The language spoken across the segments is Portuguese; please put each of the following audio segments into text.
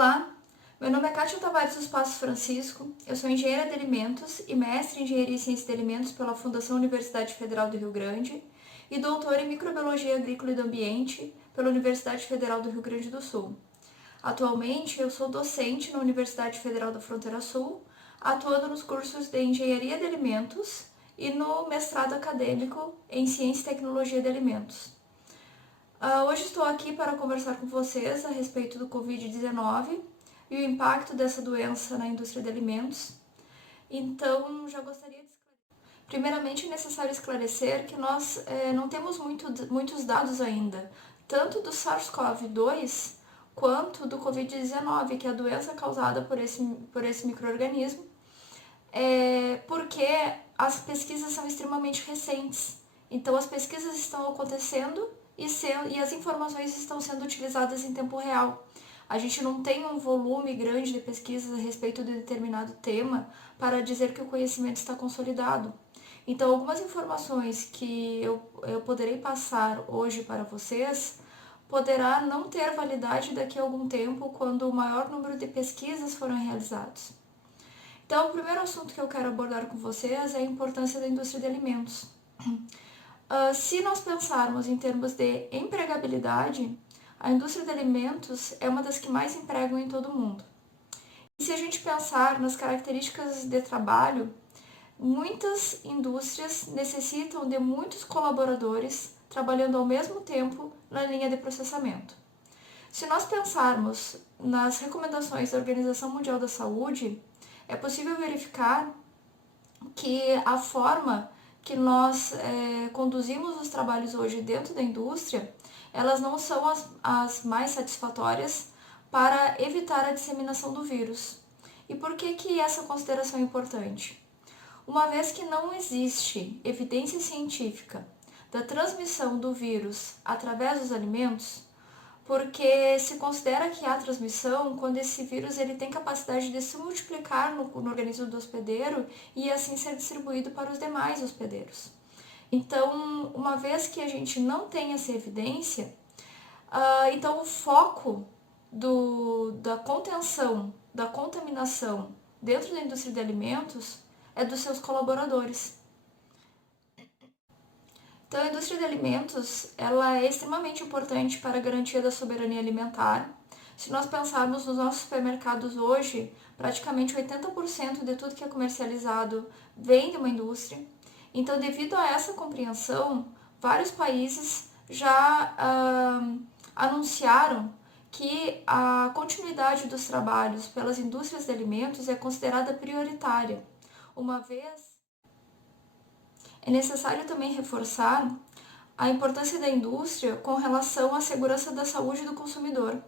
Olá, meu nome é Kátia Tavares dos Passos Francisco, eu sou engenheira de alimentos e mestre em engenharia e ciência de alimentos pela Fundação Universidade Federal do Rio Grande e doutora em microbiologia agrícola e do ambiente pela Universidade Federal do Rio Grande do Sul. Atualmente, eu sou docente na Universidade Federal da Fronteira Sul, atuando nos cursos de engenharia de alimentos e no mestrado acadêmico em ciência e tecnologia de alimentos. Hoje estou aqui para conversar com vocês a respeito do Covid-19 e o impacto dessa doença na indústria de alimentos. Então, já gostaria de esclarecer. Primeiramente, é necessário esclarecer que nós não temos muitos dados ainda, tanto do SARS-CoV-2 quanto do Covid-19, que é a doença causada por esse micro-organismo, porque as pesquisas são extremamente recentes. Então, as pesquisas estão acontecendo e as informações estão sendo utilizadas em tempo real. A gente não tem um volume grande de pesquisas a respeito de determinado tema para dizer que o conhecimento está consolidado. Então, algumas informações que eu poderei passar hoje para vocês poderá não ter validade daqui a algum tempo, quando o maior número de pesquisas foram realizados. Então, o primeiro assunto que eu quero abordar com vocês é a importância da indústria de alimentos. Se nós pensarmos em termos de empregabilidade, a indústria de alimentos é uma das que mais empregam em todo o mundo. E se a gente pensar nas características de trabalho, muitas indústrias necessitam de muitos colaboradores trabalhando ao mesmo tempo na linha de processamento. Se nós pensarmos nas recomendações da Organização Mundial da Saúde, é possível verificar que a forma que nós conduzimos os trabalhos hoje dentro da indústria, elas não são as mais satisfatórias para evitar a disseminação do vírus. E por que essa consideração é importante? Uma vez que não existe evidência científica da transmissão do vírus através dos alimentos, porque se considera que há transmissão quando esse vírus ele tem capacidade de se multiplicar no organismo do hospedeiro e assim ser distribuído para os demais hospedeiros. Então, uma vez que a gente não tem essa evidência, então o foco da contenção, da contaminação dentro da indústria de alimentos é dos seus colaboradores. Então, a indústria de alimentos ela é extremamente importante para a garantia da soberania alimentar. Se nós pensarmos nos nossos supermercados hoje, praticamente 80% de tudo que é comercializado vem de uma indústria. Então, devido a essa compreensão, vários países já anunciaram que a continuidade dos trabalhos pelas indústrias de alimentos é considerada prioritária, uma vez é necessário também reforçar a importância da indústria com relação à segurança da saúde do consumidor.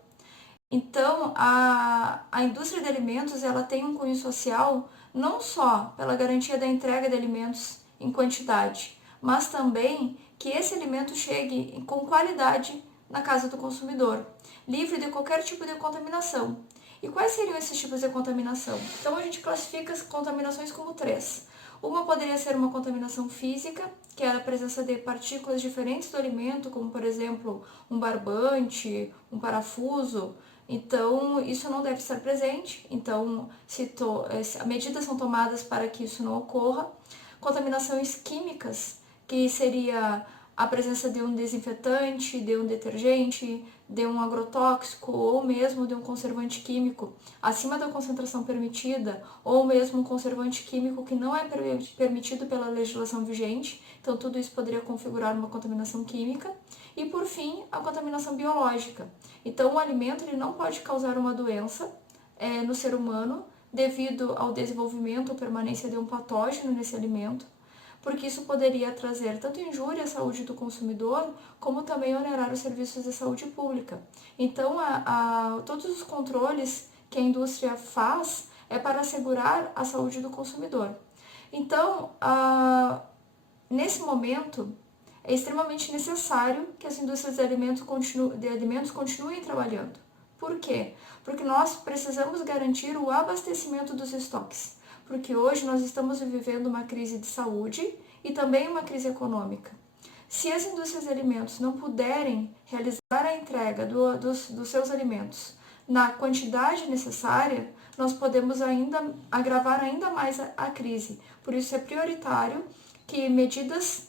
Então, a indústria de alimentos ela tem um cunho social não só pela garantia da entrega de alimentos em quantidade, mas também que esse alimento chegue com qualidade na casa do consumidor, livre de qualquer tipo de contaminação. E quais seriam esses tipos de contaminação? Então, a gente classifica as contaminações como 3. Uma poderia ser uma contaminação física, que é a presença de partículas diferentes do alimento, como por exemplo um barbante, um parafuso. Então, isso não deve estar presente. Então, medidas são tomadas para que isso não ocorra. Contaminações químicas, que seria a presença de um desinfetante, de um detergente, de um agrotóxico ou mesmo de um conservante químico acima da concentração permitida, ou mesmo um conservante químico que não é permitido pela legislação vigente. Então, tudo isso poderia configurar uma contaminação química. E, por fim, a contaminação biológica. Então, o alimento ele não pode causar uma doença no ser humano devido ao desenvolvimento ou permanência de um patógeno nesse alimento, porque isso poderia trazer tanto injúria à saúde do consumidor, como também onerar os serviços de saúde pública. Então, todos os controles que a indústria faz é para assegurar a saúde do consumidor. Então, nesse momento, é extremamente necessário que as indústrias de alimentos continuem trabalhando. Por quê? Porque nós precisamos garantir o abastecimento dos estoques. Porque hoje nós estamos vivendo uma crise de saúde e também uma crise econômica. Se as indústrias de alimentos não puderem realizar a entrega dos seus alimentos na quantidade necessária, nós podemos ainda agravar ainda mais a crise. Por isso é prioritário que medidas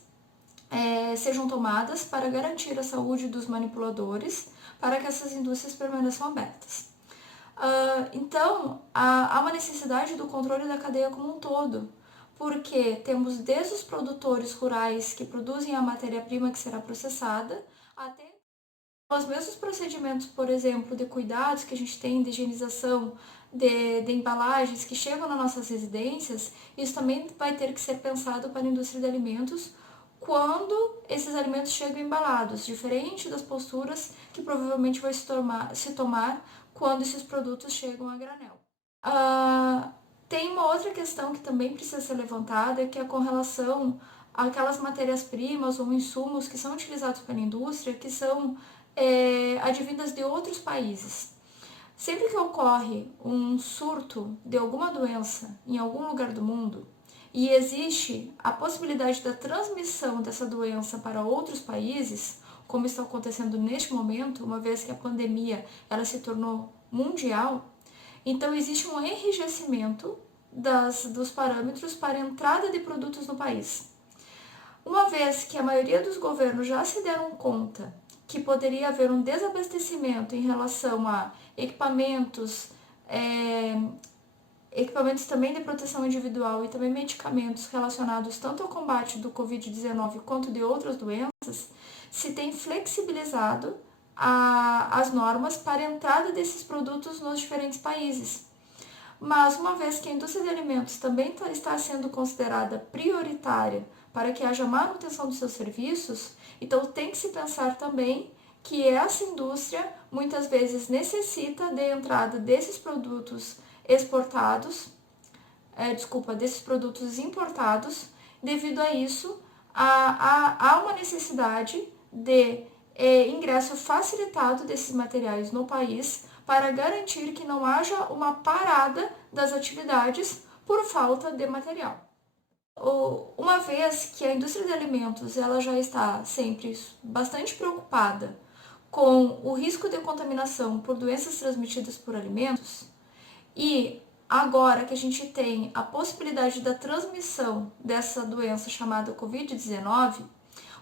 sejam tomadas para garantir a saúde dos manipuladores, para que essas indústrias permaneçam abertas. Então, há uma necessidade do controle da cadeia como um todo, porque temos desde os produtores rurais que produzem a matéria-prima que será processada, até os mesmos procedimentos, por exemplo, de cuidados que a gente tem de higienização de embalagens que chegam nas nossas residências, isso também vai ter que ser pensado para a indústria de alimentos quando esses alimentos chegam embalados, diferente das posturas que provavelmente vai se tomar quando esses produtos chegam a granel. Tem uma outra questão que também precisa ser levantada, que é com relação àquelas matérias-primas ou insumos que são utilizados pela indústria, que são advindas de outros países. Sempre que ocorre um surto de alguma doença em algum lugar do mundo e existe a possibilidade da transmissão dessa doença para outros países, como está acontecendo neste momento, uma vez que a pandemia ela se tornou mundial, então existe um enrijecimento dos parâmetros para a entrada de produtos no país. Uma vez que a maioria dos governos já se deram conta que poderia haver um desabastecimento em relação a equipamentos também de proteção individual e também medicamentos relacionados tanto ao combate do Covid-19 quanto de outras doenças, se tem flexibilizado as normas para a entrada desses produtos nos diferentes países. Mas, uma vez que a indústria de alimentos também está sendo considerada prioritária para que haja manutenção dos seus serviços, então tem que se pensar também que essa indústria muitas vezes necessita de entrada desses produtos desses produtos importados. Devido a isso, há uma necessidade de ingresso facilitado desses materiais no país para garantir que não haja uma parada das atividades por falta de material. Uma vez que a indústria de alimentos ela já está sempre bastante preocupada com o risco de contaminação por doenças transmitidas por alimentos, e agora que a gente tem a possibilidade da transmissão dessa doença chamada Covid-19,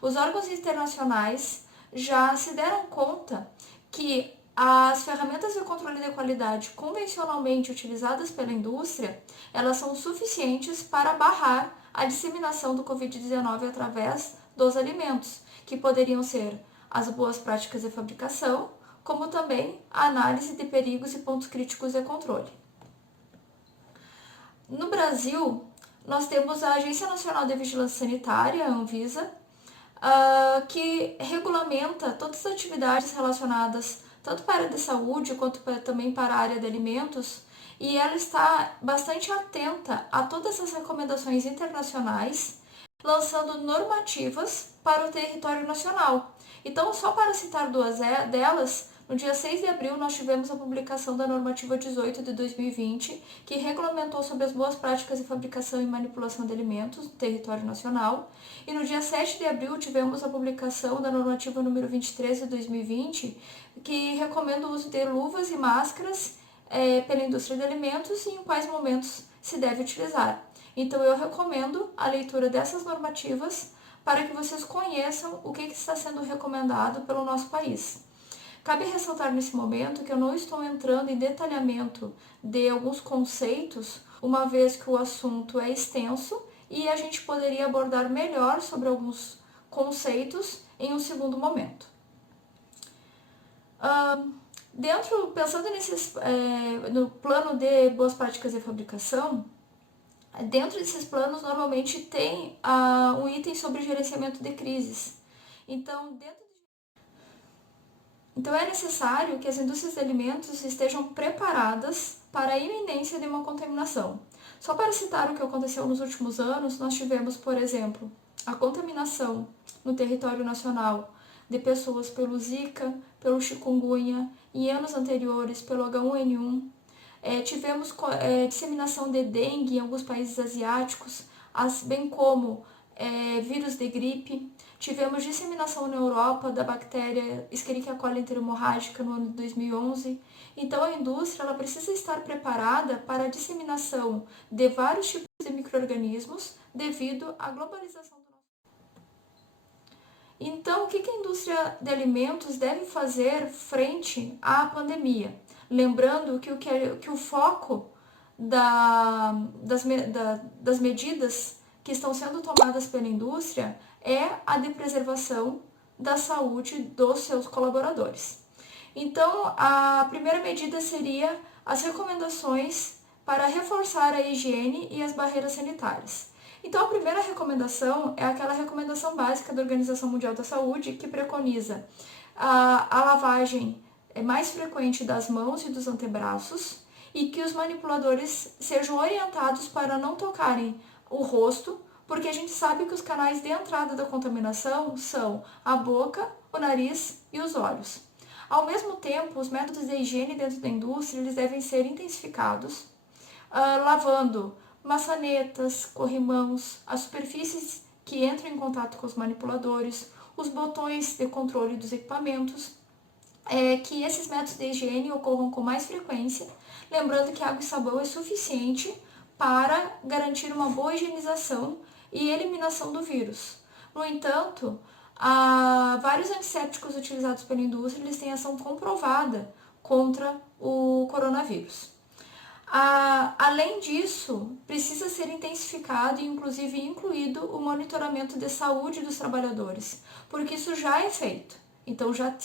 os órgãos internacionais já se deram conta que as ferramentas de controle de qualidade convencionalmente utilizadas pela indústria, elas são suficientes para barrar a disseminação do Covid-19 através dos alimentos, que poderiam ser as boas práticas de fabricação, como também a análise de perigos e pontos críticos de controle. No Brasil, nós temos a Agência Nacional de Vigilância Sanitária, a Anvisa, que regulamenta todas as atividades relacionadas tanto para a área de saúde quanto também para a área de alimentos, e ela está bastante atenta a todas as recomendações internacionais, lançando normativas para o território nacional. Então, só para citar duas delas, no dia 6 de abril nós tivemos a publicação da normativa 18 de 2020, que regulamentou sobre as boas práticas de fabricação e manipulação de alimentos no território nacional, e no dia 7 de abril tivemos a publicação da normativa número 23 de 2020, que recomenda o uso de luvas e máscaras pela indústria de alimentos e em quais momentos se deve utilizar. Então eu recomendo a leitura dessas normativas para que vocês conheçam o que está sendo recomendado pelo nosso país. Cabe ressaltar nesse momento que eu não estou entrando em detalhamento de alguns conceitos, uma vez que o assunto é extenso e a gente poderia abordar melhor sobre alguns conceitos em um segundo momento. Pensando no plano de boas práticas de fabricação, dentro desses planos normalmente tem um item sobre gerenciamento de crises. Então é necessário que as indústrias de alimentos estejam preparadas para a iminência de uma contaminação. Só para citar o que aconteceu nos últimos anos, nós tivemos, por exemplo, a contaminação no território nacional de pessoas pelo Zika, pelo chikungunya, em anos anteriores pelo H1N1. Tivemos disseminação de dengue em alguns países asiáticos, bem como vírus de gripe, tivemos disseminação na Europa da bactéria Escherichia coli enteromorrágica no ano de 2011. Então a indústria ela precisa estar preparada para a disseminação de vários tipos de micro-organismos devido à globalização do nosso. Então, o que a indústria de alimentos deve fazer frente à pandemia? Lembrando que o foco das medidas que estão sendo tomadas pela indústria é a de preservação da saúde dos seus colaboradores. Então, a primeira medida seria as recomendações para reforçar a higiene e as barreiras sanitárias. Então, a primeira recomendação é aquela recomendação básica da Organização Mundial da Saúde, que preconiza a lavagem mais frequente das mãos e dos antebraços e que os manipuladores sejam orientados para não tocarem o rosto, porque a gente sabe que os canais de entrada da contaminação são a boca, o nariz e os olhos. Ao mesmo tempo, os métodos de higiene dentro da indústria eles devem ser intensificados, lavando maçanetas, corrimãos, as superfícies que entram em contato com os manipuladores, os botões de controle dos equipamentos, que esses métodos de higiene ocorram com mais frequência, lembrando que água e sabão é suficiente para garantir uma boa higienização e eliminação do vírus. No entanto, vários antissépticos utilizados pela indústria eles têm ação comprovada contra o coronavírus. Além disso, precisa ser intensificado e inclusive incluído o monitoramento de saúde dos trabalhadores, porque isso já é feito. Então, já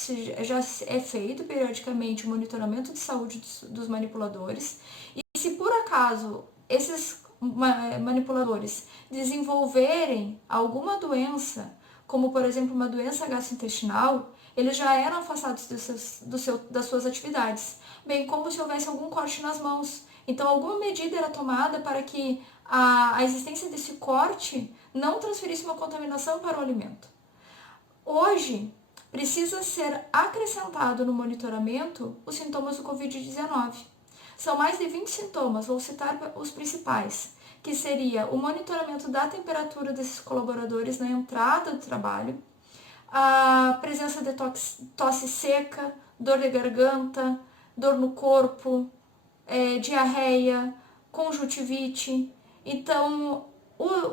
é feito periodicamente o monitoramento de saúde dos manipuladores. E se por acaso esses manipuladores desenvolverem alguma doença, como por exemplo uma doença gastrointestinal, eles já eram afastados das suas atividades, bem como se houvesse algum corte nas mãos. Então, alguma medida era tomada para que a existência desse corte não transferisse uma contaminação para o alimento. Hoje, precisa ser acrescentado no monitoramento os sintomas do Covid-19. São mais de 20 sintomas, vou citar os principais, que seria o monitoramento da temperatura desses colaboradores na entrada do trabalho, a presença de tosse seca, dor de garganta, dor no corpo, diarreia, conjuntivite. Então,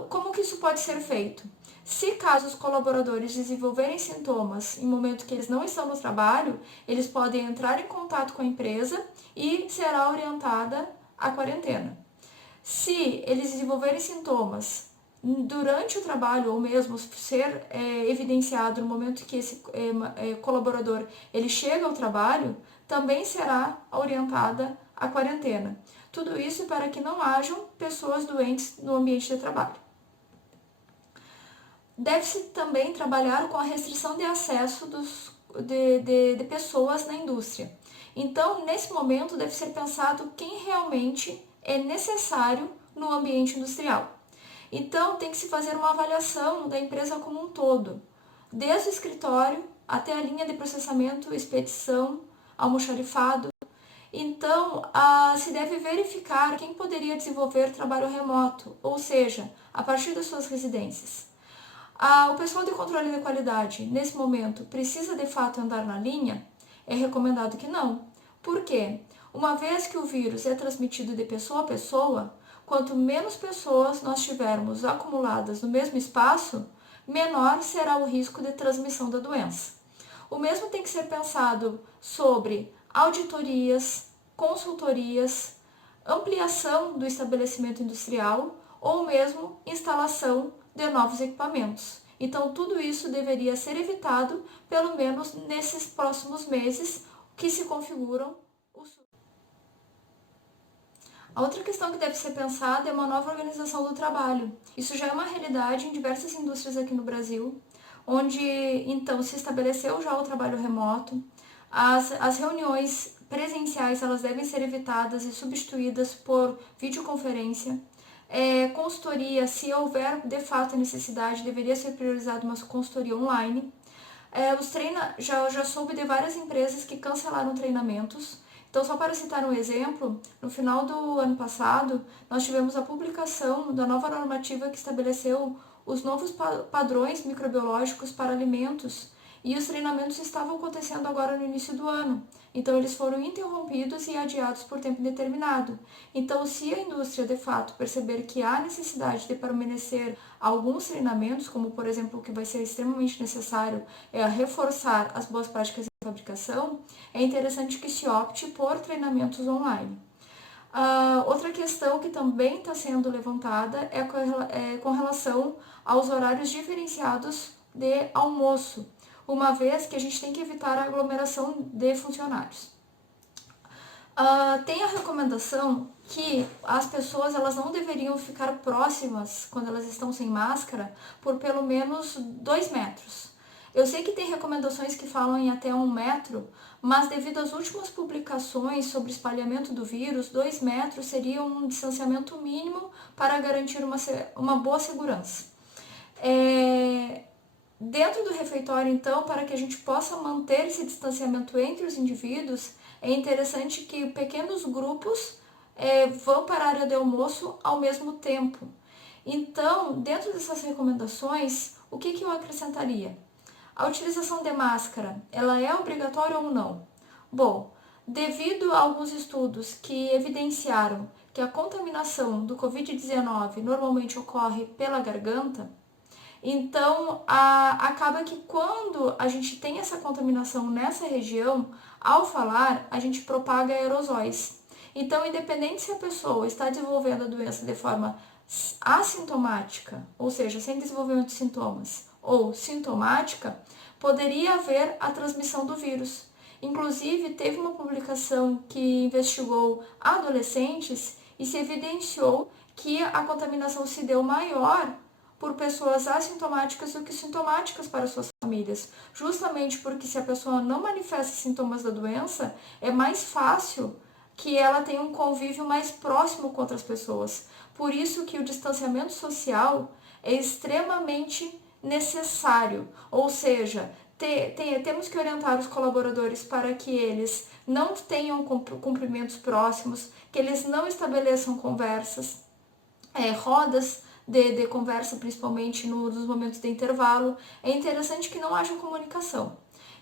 como que isso pode ser feito? Se caso os colaboradores desenvolverem sintomas em momento que eles não estão no trabalho, eles podem entrar em contato com a empresa e será orientada a quarentena. Se eles desenvolverem sintomas durante o trabalho ou mesmo ser evidenciado no momento que esse colaborador ele chega ao trabalho, também será orientada a quarentena. Tudo isso para que não hajam pessoas doentes no ambiente de trabalho. Deve-se também trabalhar com a restrição de acesso de pessoas na indústria. Então, nesse momento, deve ser pensado quem realmente é necessário no ambiente industrial. Então, tem que se fazer uma avaliação da empresa como um todo, desde o escritório até a linha de processamento, expedição, almoxarifado. Então, se deve verificar quem poderia desenvolver trabalho remoto, ou seja, a partir das suas residências. O pessoal de controle de qualidade, nesse momento, precisa de fato andar na linha? É recomendado que não. Por quê? Uma vez que o vírus é transmitido de pessoa a pessoa, quanto menos pessoas nós tivermos acumuladas no mesmo espaço, menor será o risco de transmissão da doença. O mesmo tem que ser pensado sobre auditorias, consultorias, ampliação do estabelecimento industrial ou mesmo instalação de novos equipamentos. Então, tudo isso deveria ser evitado, pelo menos nesses próximos meses que se configuram. A outra questão que deve ser pensada é uma nova organização do trabalho. Isso já é uma realidade em diversas indústrias aqui no Brasil, onde então se estabeleceu já o trabalho remoto. As reuniões presenciais elas devem ser evitadas e substituídas por videoconferência. Consultoria, se houver de fato a necessidade, deveria ser priorizada uma consultoria online. Já soube de várias empresas que cancelaram treinamentos. Então, só para citar um exemplo, no final do ano passado, nós tivemos a publicação da nova normativa que estabeleceu os novos padrões microbiológicos para alimentos, e os treinamentos estavam acontecendo agora no início do ano. Então, eles foram interrompidos e adiados por tempo indeterminado. Então, se a indústria, de fato, perceber que há necessidade de permanecer alguns treinamentos, como, por exemplo, o que vai ser extremamente necessário é reforçar as boas práticas de fabricação, é interessante que se opte por treinamentos online. Outra questão que também está sendo levantada é com relação aos horários diferenciados de almoço, uma vez que a gente tem que evitar a aglomeração de funcionários. Tem a recomendação que as pessoas elas não deveriam ficar próximas quando elas estão sem máscara por pelo menos 2 metros. Eu sei que tem recomendações que falam em até 1 metro, mas devido às últimas publicações sobre o espalhamento do vírus, 2 metros seria um distanciamento mínimo para garantir uma boa segurança. Dentro do refeitório, então, para que a gente possa manter esse distanciamento entre os indivíduos, é interessante que pequenos grupos vão para a área de almoço ao mesmo tempo. Então, dentro dessas recomendações, o que eu acrescentaria? A utilização de máscara, ela é obrigatória ou não? Bom, devido a alguns estudos que evidenciaram que a contaminação do Covid-19 normalmente ocorre pela garganta, então acaba que quando a gente tem essa contaminação nessa região, ao falar, a gente propaga aerosóis. Então, independente se a pessoa está desenvolvendo a doença de forma assintomática, ou seja, sem desenvolvimento de sintomas, ou sintomática, poderia haver a transmissão do vírus. Inclusive, teve uma publicação que investigou adolescentes e se evidenciou que a contaminação se deu maior por pessoas assintomáticas do que sintomáticas para suas famílias, justamente porque se a pessoa não manifesta sintomas da doença, é mais fácil que ela tenha um convívio mais próximo com outras pessoas. Por isso que o distanciamento social é extremamente necessário, ou seja, temos que orientar os colaboradores para que eles não tenham cumprimentos próximos, que eles não estabeleçam conversas, rodas de conversa, principalmente nos momentos de intervalo. É interessante que não haja comunicação.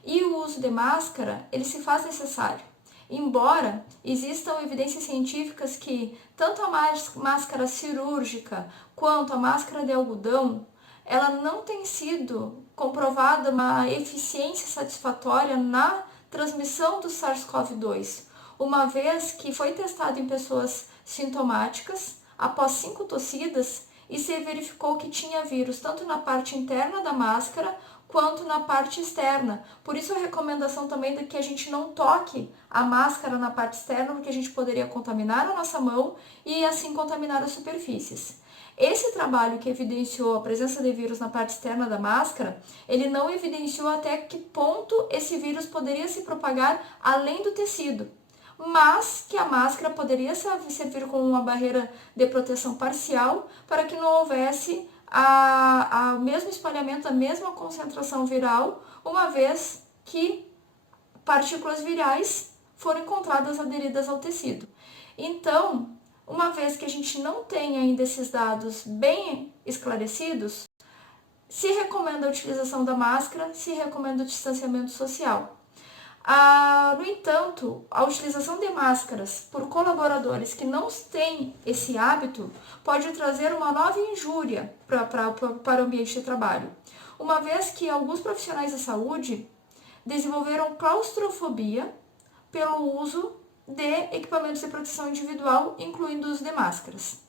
E o uso de máscara, ele se faz necessário. Embora existam evidências científicas que tanto a máscara cirúrgica quanto a máscara de algodão, ela não tem sido comprovada uma eficiência satisfatória na transmissão do SARS-CoV-2, uma vez que foi testado em pessoas sintomáticas após 5 tossidas e se verificou que tinha vírus tanto na parte interna da máscara quanto na parte externa. Por isso a recomendação também de que a gente não toque a máscara na parte externa, porque a gente poderia contaminar a nossa mão e assim contaminar as superfícies. Esse trabalho que evidenciou a presença de vírus na parte externa da máscara, ele não evidenciou até que ponto esse vírus poderia se propagar além do tecido, mas que a máscara poderia servir como uma barreira de proteção parcial para que não houvesse o mesmo espalhamento, a mesma concentração viral, uma vez que partículas virais foram encontradas aderidas ao tecido. Então, uma vez que a gente não tem ainda esses dados bem esclarecidos, se recomenda a utilização da máscara, se recomenda o distanciamento social. No entanto, a utilização de máscaras por colaboradores que não têm esse hábito pode trazer uma nova injúria para o ambiente de trabalho, uma vez que alguns profissionais da saúde desenvolveram claustrofobia pelo uso de equipamentos de proteção individual, incluindo o uso de máscaras.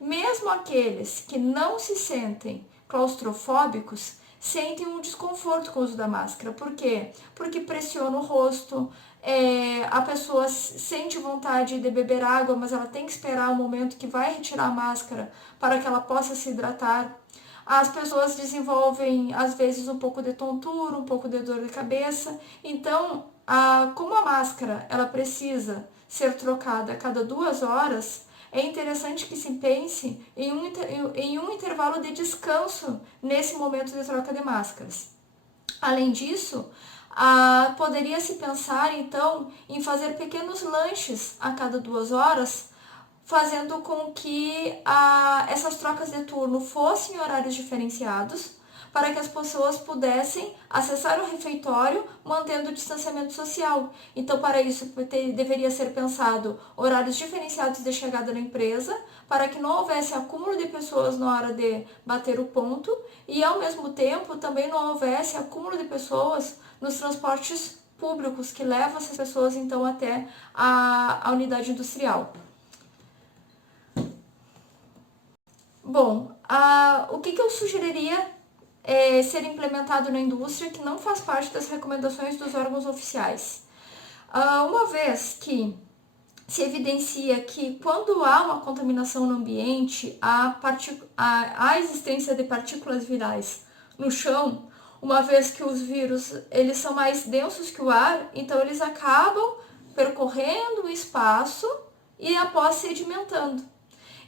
Mesmo aqueles que não se sentem claustrofóbicos sentem um desconforto com o uso da máscara. Por quê? Porque pressiona o rosto, a pessoa sente vontade de beber água, mas ela tem que esperar o momento que vai retirar a máscara para que ela possa se hidratar. As pessoas desenvolvem, às vezes, um pouco de tontura, um pouco de dor de cabeça. Então, como a máscara ela precisa ser trocada a cada 2 horas, é interessante que se pense em um intervalo de descanso nesse momento de troca de máscaras. Além disso, poderia se pensar, então, em fazer pequenos lanches a cada 2 horas, fazendo com que essas trocas de turno fossem em horários diferenciados, para que as pessoas pudessem acessar o refeitório mantendo o distanciamento social. Então, para isso, deveria ser pensado horários diferenciados de chegada na empresa, para que não houvesse acúmulo de pessoas na hora de bater o ponto e, ao mesmo tempo, também não houvesse acúmulo de pessoas nos transportes públicos que levam essas pessoas, então, até a unidade industrial. Bom, o que eu sugeriria ser implementado na indústria que não faz parte das recomendações dos órgãos oficiais? Uma vez que se evidencia que quando há uma contaminação no ambiente, há existência de partículas virais no chão, uma vez que os vírus eles são mais densos que o ar, então eles acabam percorrendo o espaço e após sedimentando.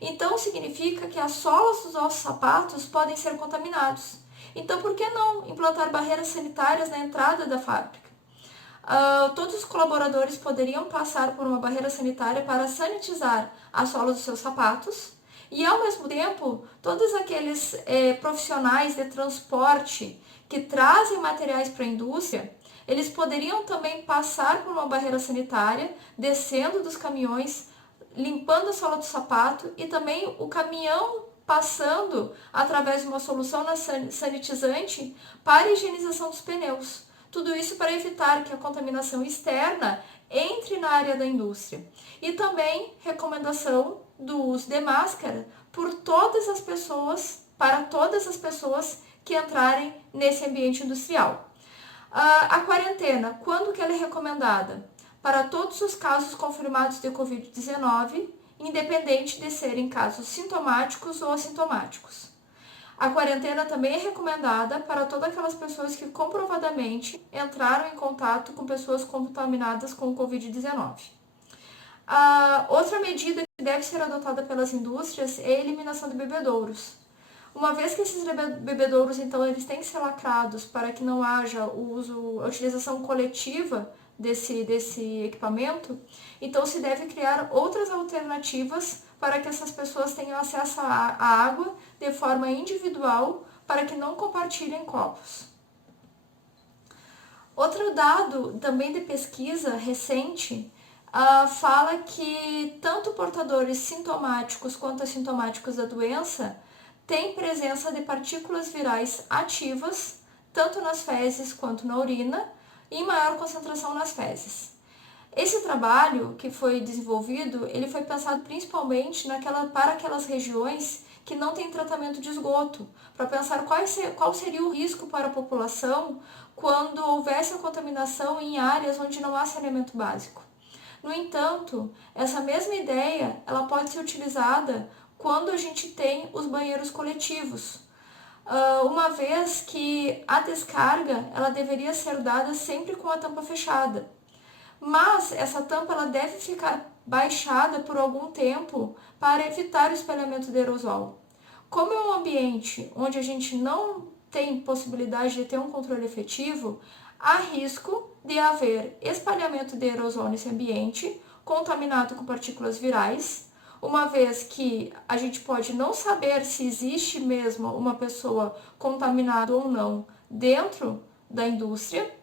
Então, significa que as solas dos nossos sapatos podem ser contaminados. Então, por que não implantar barreiras sanitárias na entrada da fábrica? Todos os colaboradores poderiam passar por uma barreira sanitária para sanitizar a sola dos seus sapatos e, ao mesmo tempo, todos aqueles profissionais de transporte que trazem materiais para a indústria, eles poderiam também passar por uma barreira sanitária, descendo dos caminhões, limpando a sola do sapato e também o caminhão passando através de uma solução sanitizante para a higienização dos pneus. Tudo isso para evitar que a contaminação externa entre na área da indústria. E também recomendação do uso de máscara por todas as pessoas, para todas as pessoas que entrarem nesse ambiente industrial. A quarentena, quando que ela é recomendada? Para todos os casos confirmados de Covid-19, independente de serem casos sintomáticos ou assintomáticos. A quarentena também é recomendada para todas aquelas pessoas que comprovadamente entraram em contato com pessoas contaminadas com o Covid-19. Outra medida que deve ser adotada pelas indústrias é a eliminação de bebedouros. Uma vez que esses bebedouros, então, eles têm que ser lacrados para que não haja a utilização coletiva desse equipamento, então se deve criar outras alternativas para que essas pessoas tenham acesso à água de forma individual, para que não compartilhem copos. Outro dado também de pesquisa recente fala que tanto portadores sintomáticos quanto assintomáticos da doença têm presença de partículas virais ativas, tanto nas fezes quanto na urina, em maior concentração nas fezes. Esse trabalho que foi desenvolvido, ele foi pensado principalmente para aquelas regiões que não têm tratamento de esgoto, para pensar qual seria o risco para a população quando houvesse a contaminação em áreas onde não há saneamento básico. No entanto, essa mesma ideia ela pode ser utilizada quando a gente tem os banheiros coletivos, uma vez que a descarga ela deveria ser dada sempre com a tampa fechada. Mas essa tampa ela deve ficar baixada por algum tempo para evitar o espalhamento de aerosol. Como é um ambiente onde a gente não tem possibilidade de ter um controle efetivo, há risco de haver espalhamento de aerosol nesse ambiente, contaminado com partículas virais, uma vez que a gente pode não saber se existe mesmo uma pessoa contaminada ou não dentro da indústria,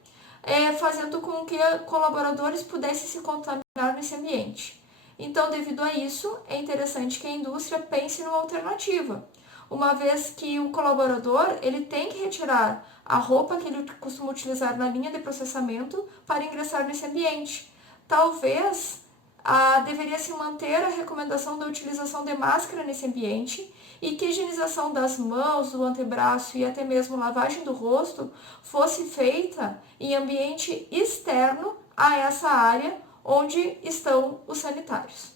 fazendo com que colaboradores pudessem se contaminar nesse ambiente. Então, devido a isso, é interessante que a indústria pense numa alternativa, uma vez que o colaborador ele tem que retirar a roupa que ele costuma utilizar na linha de processamento para ingressar nesse ambiente. Talvez deveria se manter a recomendação da utilização de máscara nesse ambiente e que a higienização das mãos, do antebraço e até mesmo lavagem do rosto fosse feita em ambiente externo a essa área onde estão os sanitários.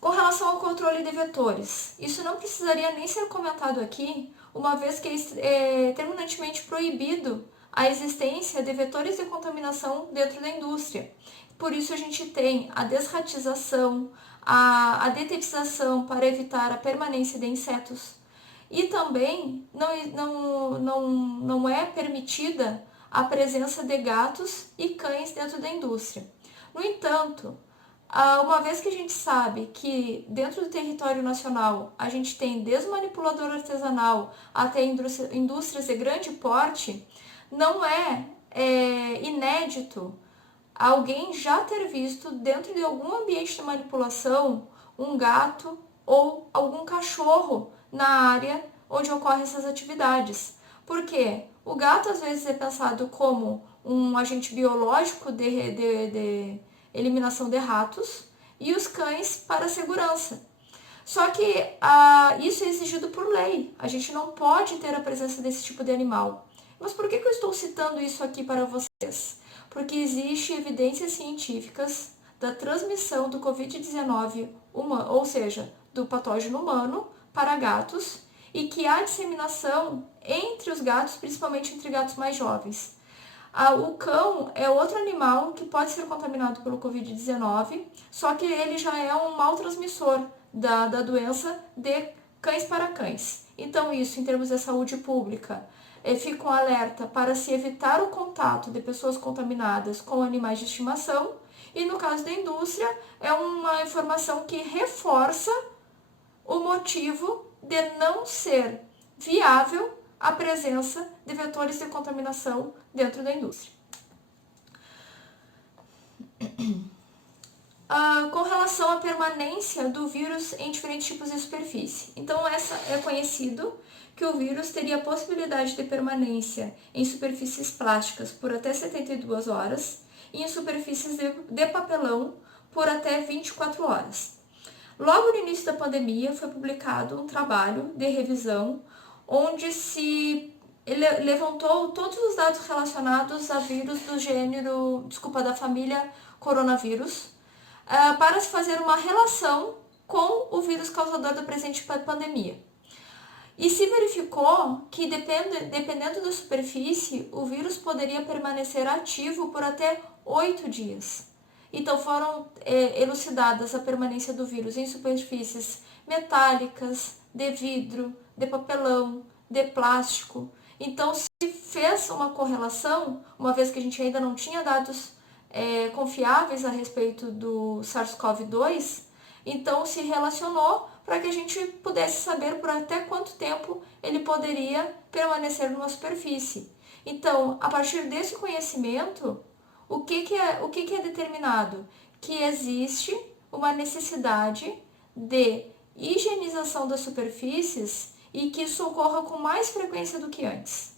Com relação ao controle de vetores, isso não precisaria nem ser comentado aqui, uma vez que é terminantemente proibido a existência de vetores de contaminação dentro da indústria. Por isso a gente tem a desratização, a detetização para evitar a permanência de insetos. E também não é permitida a presença de gatos e cães dentro da indústria. No entanto, Uma vez que a gente sabe que dentro do território nacional a gente tem desde o manipulador artesanal até indústrias de grande porte, não é inédito alguém já ter visto dentro de algum ambiente de manipulação um gato ou algum cachorro na área onde ocorrem essas atividades. Por quê? O gato às vezes é pensado como um agente biológico de eliminação de ratos e os cães para segurança. Só que isso é exigido por lei. A gente não pode ter a presença desse tipo de animal. Mas por que eu estou citando isso aqui para vocês? Porque existe evidências científicas da transmissão do Covid-19, ou seja, do patógeno humano, para gatos, e que há disseminação entre os gatos, principalmente entre gatos mais jovens. O cão é outro animal que pode ser contaminado pelo Covid-19, só que ele já é um mau transmissor da doença de cães para cães. Então, isso, em termos de saúde pública, fica um alerta para se evitar o contato de pessoas contaminadas com animais de estimação. E no caso da indústria, é uma informação que reforça o motivo de não ser viável a presença de vetores de contaminação dentro da indústria. Com relação à permanência do vírus em diferentes tipos de superfície. Então, essa é conhecido que o vírus teria a possibilidade de permanência em superfícies plásticas por até 72 horas e em superfícies de papelão por até 24 horas. Logo no início da pandemia, foi publicado um trabalho de revisão onde se levantou todos os dados relacionados a vírus da família coronavírus, para se fazer uma relação com o vírus causador da presente pandemia. E se verificou que, dependendo da superfície, o vírus poderia permanecer ativo por até 8 dias. Então, foram elucidadas a permanência do vírus em superfícies metálicas, de vidro, de papelão, de plástico. Então, se fez uma correlação, uma vez que a gente ainda não tinha dados confiáveis a respeito do SARS-CoV-2, então se relacionou para que a gente pudesse saber por até quanto tempo ele poderia permanecer numa superfície. Então, a partir desse conhecimento, o que é determinado? Que existe uma necessidade de higienização das superfícies e que isso ocorra com mais frequência do que antes.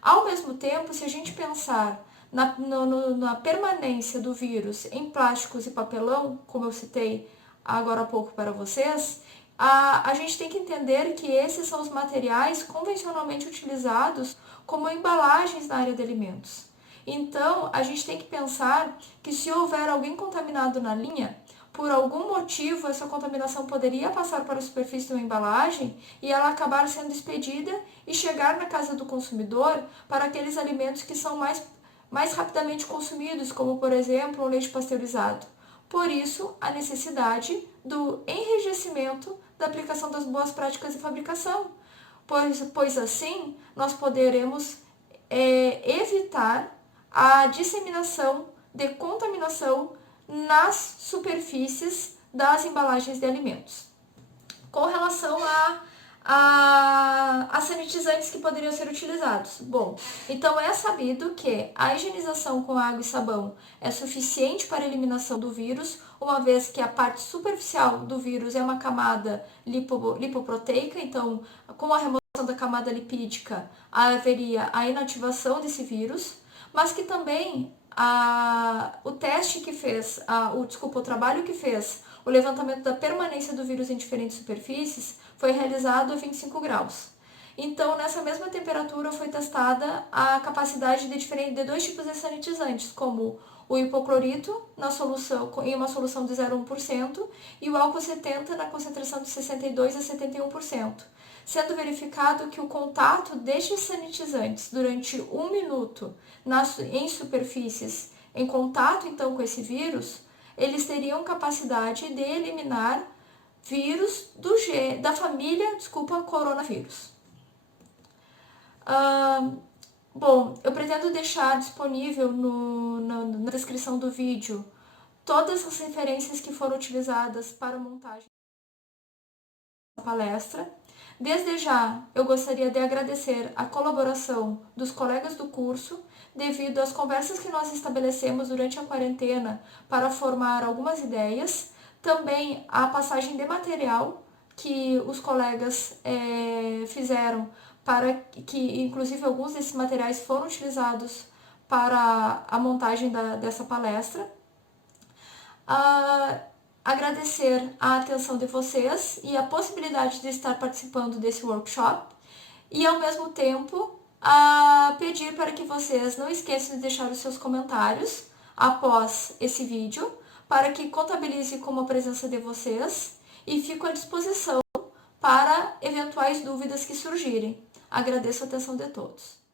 Ao mesmo tempo, se a gente pensar na permanência do vírus em plásticos e papelão, como eu citei agora há pouco para vocês, a gente tem que entender que esses são os materiais convencionalmente utilizados como embalagens na área de alimentos. Então, a gente tem que pensar que se houver alguém contaminado na linha, por algum motivo essa contaminação poderia passar para a superfície de uma embalagem e ela acabar sendo expedida e chegar na casa do consumidor para aqueles alimentos que são mais rapidamente consumidos, como por exemplo o leite pasteurizado. Por isso, a necessidade do enrijecimento da aplicação das boas práticas de fabricação, pois assim nós poderemos evitar a disseminação de contaminação nas superfícies das embalagens de alimentos. Com relação a sanitizantes que poderiam ser utilizados. Bom, então é sabido que a higienização com água e sabão é suficiente para a eliminação do vírus, uma vez que a parte superficial do vírus é uma camada lipoproteica, então com a remoção da camada lipídica haveria a inativação desse vírus, mas que também o teste que fez, o trabalho que fez o levantamento da permanência do vírus em diferentes superfícies foi realizado a 25 graus. Então, nessa mesma temperatura foi testada a capacidade de dois tipos de sanitizantes, como o hipoclorito em uma solução de 0,1% e o álcool 70 na concentração de 62 a 71%, sendo verificado que o contato destes sanitizantes durante 1 minuto em superfícies em contato então com esse vírus, eles teriam capacidade de eliminar vírus da família, coronavírus. Bom, eu pretendo deixar disponível na descrição do vídeo todas as referências que foram utilizadas para a montagem da palestra. Desde já, eu gostaria de agradecer a colaboração dos colegas do curso, devido às conversas que nós estabelecemos durante a quarentena para formar algumas ideias, também a passagem de material que os colegas fizeram, para que, inclusive, alguns desses materiais foram utilizados para a montagem dessa palestra. Agradecer a atenção de vocês e a possibilidade de estar participando desse workshop e, ao mesmo tempo, pedir para que vocês não esqueçam de deixar os seus comentários após esse vídeo, para que contabilize como a presença de vocês e fico à disposição para eventuais dúvidas que surgirem. Agradeço a atenção de todos.